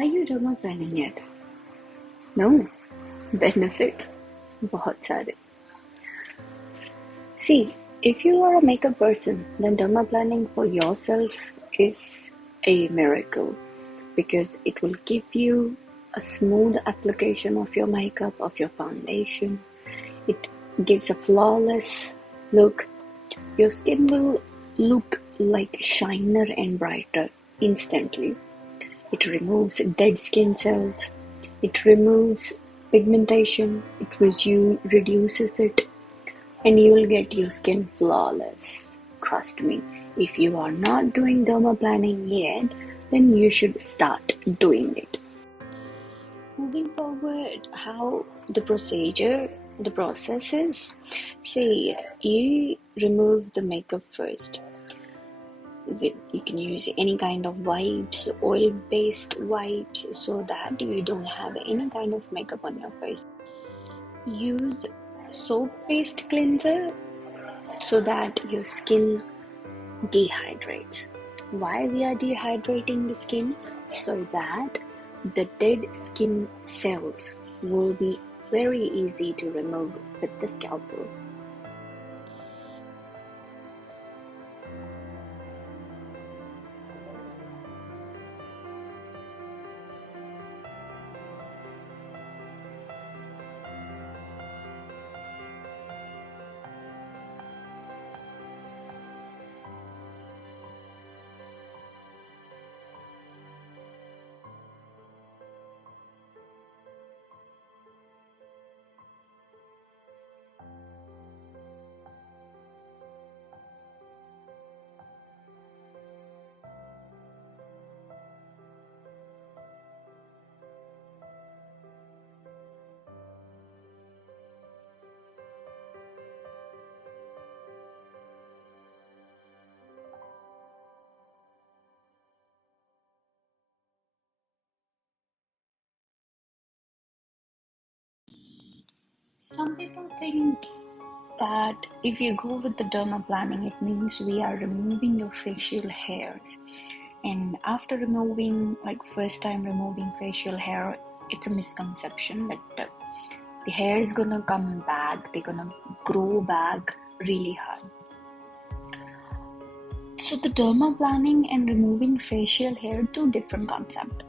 Are you derma-planing yet? No. Benefits? बहुत सारे. See, if you are a makeup person, then derma-planing for yourself is a miracle because it will give you a smooth application of your makeup, of your foundation. It gives a flawless look. Your skin will look like shiner and brighter instantly. It removes dead skin cells. It removes pigmentation. It reduces it, and you'll get your skin flawless. Trust me. If you are not doing derma-planing yet, then you should start doing it. Moving forward, how the process is. See, you remove the makeup first. You can use any kind of wipes, oil-based wipes, so that you don't have any kind of makeup on your face. Use soap-based cleanser so that your skin dehydrates. Why we are dehydrating the skin? So that the dead skin cells will be very easy to remove with the scalpel. Some people think that if you go with the derma-planing, it means we are removing your facial hairs. And after removing, like first time removing facial hair, it's a misconception that the hair is gonna come back, they're gonna grow back really hard. So the derma-planing and removing facial hair, two different concepts.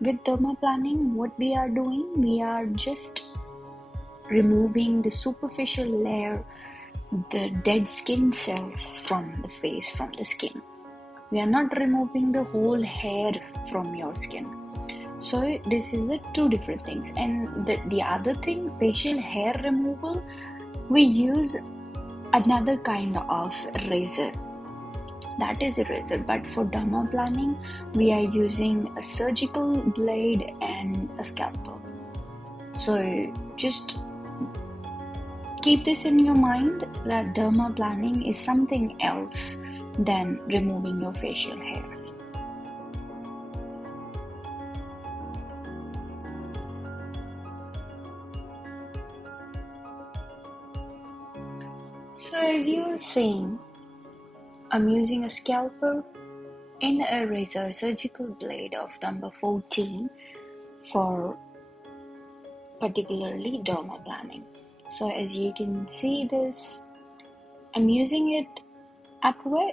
With derma-planing, what we are doing, we are just removing the superficial layer, the dead skin cells from the face, from the skin. We are not removing the whole hair from your skin. So this is the two different things. And the other thing, facial hair removal, we use another kind of razor. That is a razor, but for derma-planing, we are using a surgical blade and a scalpel. So just keep this in your mind that derma-planing is something else than removing your facial hairs. So as you were saying, I'm using a scalpel and a razor surgical blade of number 14 for particularly derma-planing. So as you can see this, I'm using it upward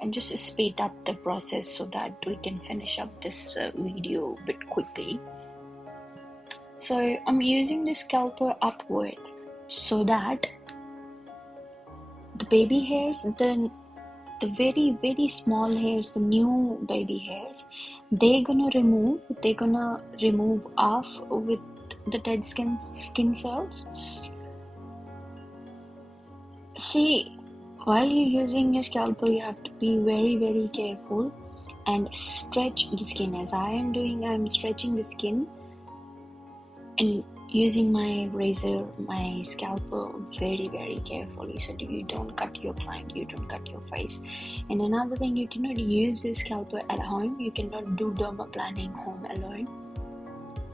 and just speed up the process so that we can finish up this video a bit quickly. So I'm using the scalpel upward so that the baby hairs, the very very small hairs, the new baby hairs, they're gonna remove off with the dead skin cells. See, while you're using your scalpel, you have to be very very careful and stretch the skin. As I am doing, I'm stretching the skin and using my razor, my scalpel very very carefully so that you don't cut your client, you don't cut your face. And another thing, you cannot use this scalpel at home. You cannot do derma-planing home alone.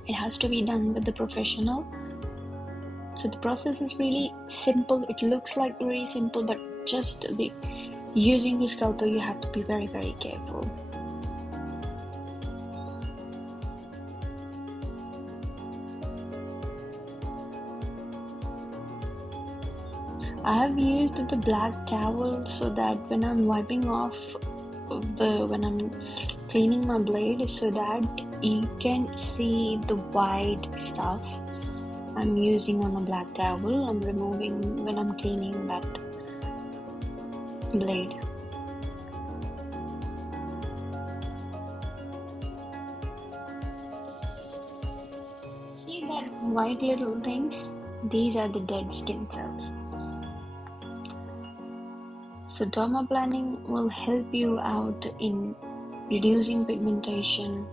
It has to be done with the professional. So the process is really simple. It looks like very simple, but just using the scalpel, you have to be very very careful. I have used the black towel so that when I'm wiping off when I'm cleaning my blade, so that you can see the white stuff I'm using on a black towel. I'm removing when I'm cleaning that blade. See that white little things? These are the dead skin cells. So derma-planing will help you out in reducing pigmentation.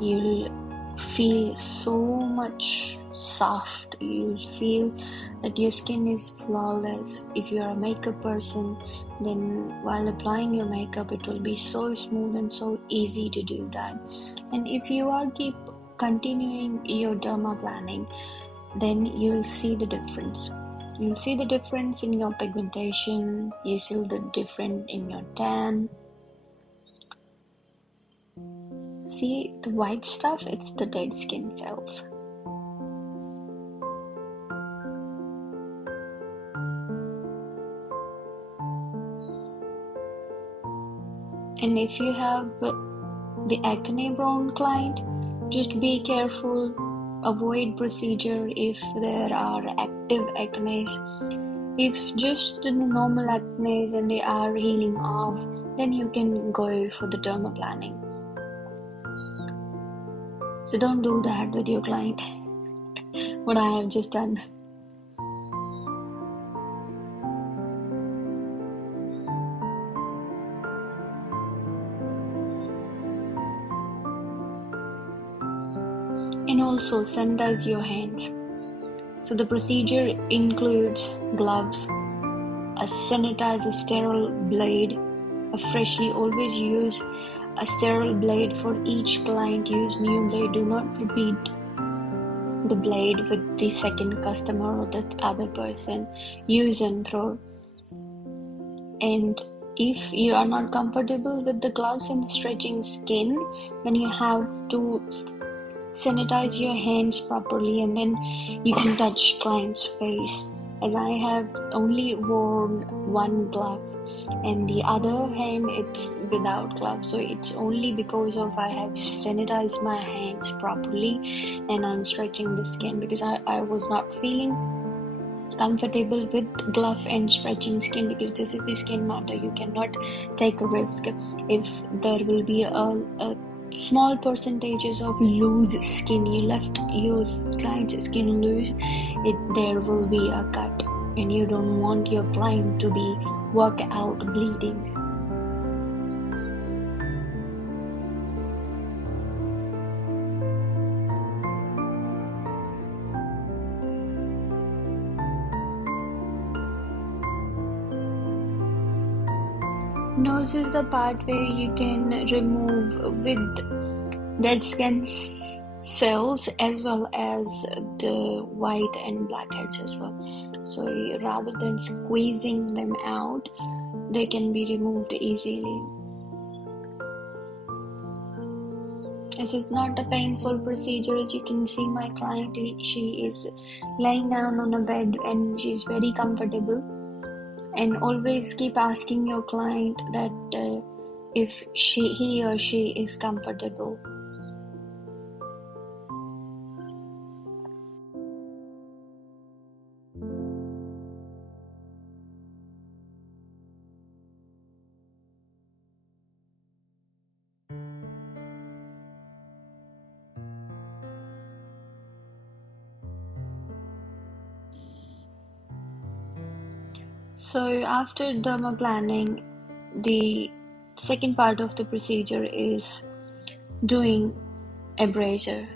You'll feel so much soft. You'll feel that your skin is flawless. If you're a makeup person, then while applying your makeup, it will be so smooth and so easy to do that. And if you are keep continuing your derma-planing, then you'll see the difference. You'll see the difference in your pigmentation. You see the difference in your tan. See the white stuff? It's the dead skin cells. And if you have the acne prone client, just be careful. Avoid procedure if there are active acne. If just the normal acne and they are healing off, then you can go for the derma-planing. So don't do that with your client. What I have just done. And also sanitize your hands. So the procedure includes gloves, a sanitized sterile blade, always use a sterile blade for each client. Use new blade. Do not repeat the blade with the second customer or the other person. Use and throw. And if you are not comfortable with the gloves and stretching skin, then you have to sanitize your hands properly, and then you can touch client's face. As I have only worn one glove and the other hand it's without glove, so it's only because of I have sanitized my hands properly and I'm stretching the skin, because I was not feeling comfortable with glove and stretching skin, because this is the skin matter. You cannot take a risk. If there will be a small percentages of loose skin, you left your client's skin loose, there will be a cut, and you don't want your client to be walk out bleeding. Nose is the part where you can remove with dead skin cells as well as the white and blackheads as well. So rather than squeezing them out, they can be removed easily. This is not a painful procedure. As you can see, my client, she is laying down on a bed and she's very comfortable. And always keep asking your client that if he or she is comfortable. So after derma-planing, the second part of the procedure is doing abrasure.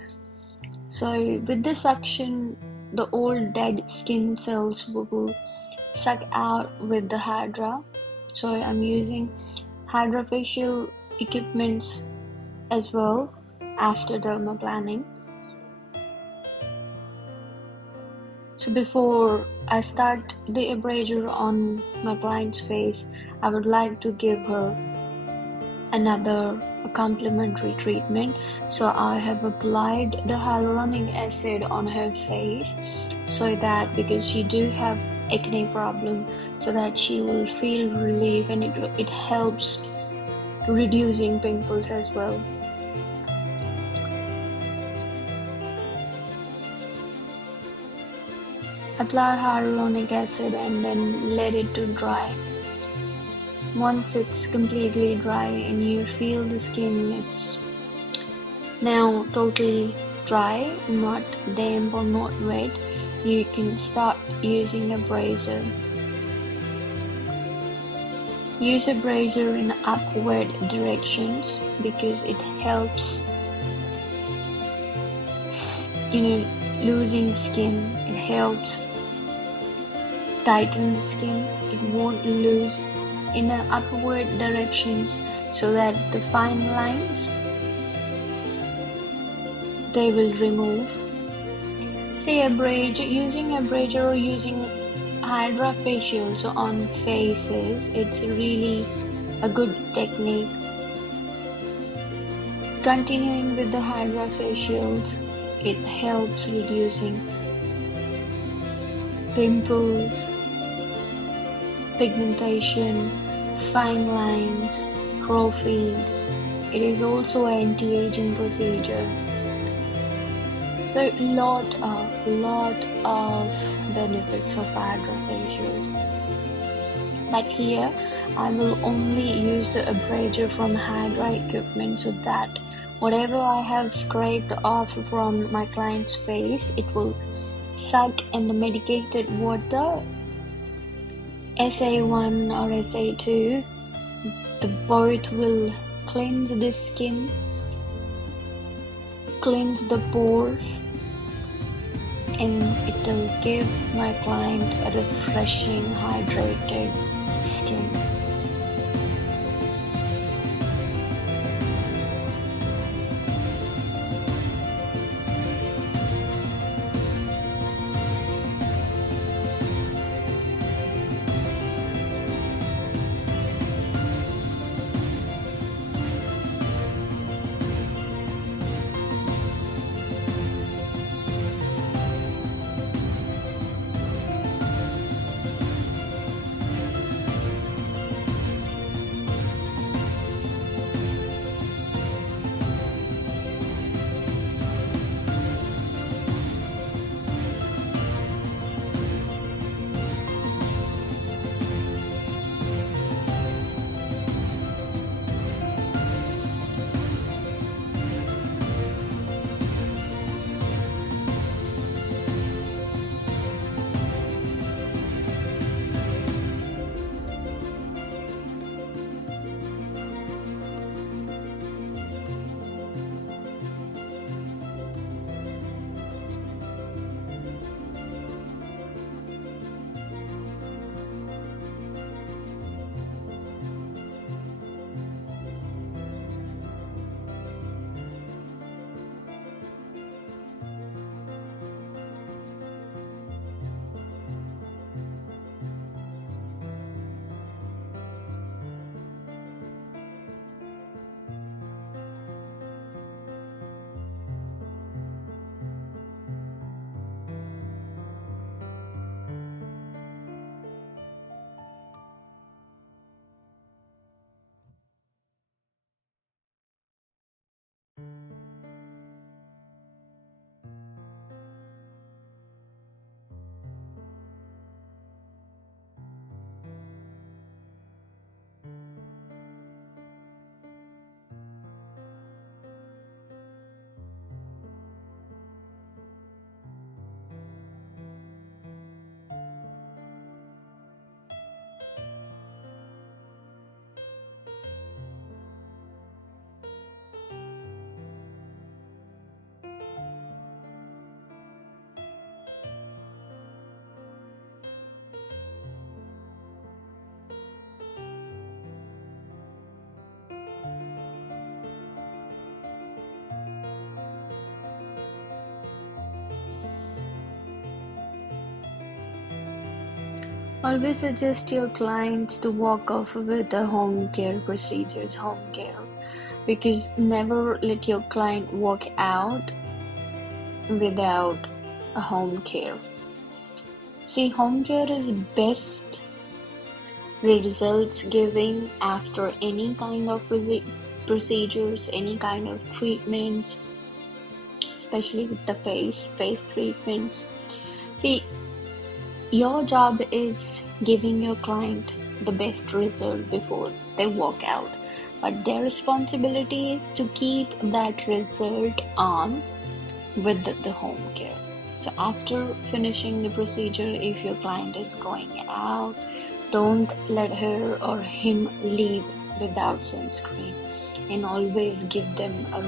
So with this action, the old dead skin cells will suck out with the Hydra. So I'm using hydrofacial equipments as well after derma-planing. So before I start the abrasure on my client's face, I would like to give her another complementary treatment. So I have applied the hyaluronic acid on her face, so that because she do have acne problem, so that she will feel relief, and it helps reducing pimples as well. Apply hyaluronic acid and then let it to dry. Once it's completely dry and you feel the skin it's now totally dry, not damp or not wet, you can start using a brazier. Use a brazier in upward directions because it helps losing skin. It helps tighten the skin. It won't lose in an upward directions, so that the fine lines they will remove. Say using a brazier or using hydrofacials on faces, it's really a good technique. Continuing with the hydrofacials, it helps reducing pimples, pigmentation, fine lines, trophy. It is also an anti-aging procedure. So lot of benefits of hydrofacials. But here I will only use the brazier from Hydra equipment, so that whatever I have scraped off from my client's face, it will suck in the medicated water, SA1 or SA2. The both will cleanse the skin, cleanse the pores, and it will give my client a refreshing, hydrated skin. Always suggest your clients to walk off with the home care procedures, home care, because never let your client walk out without a home care. See, home care is best results giving after any kind of procedures, any kind of treatments, especially with the face treatments. See, your job is giving your client the best result before they walk out, but their responsibility is to keep that result on with the home care. So after finishing the procedure, if your client is going out, don't let her or him leave without sunscreen, and always give them a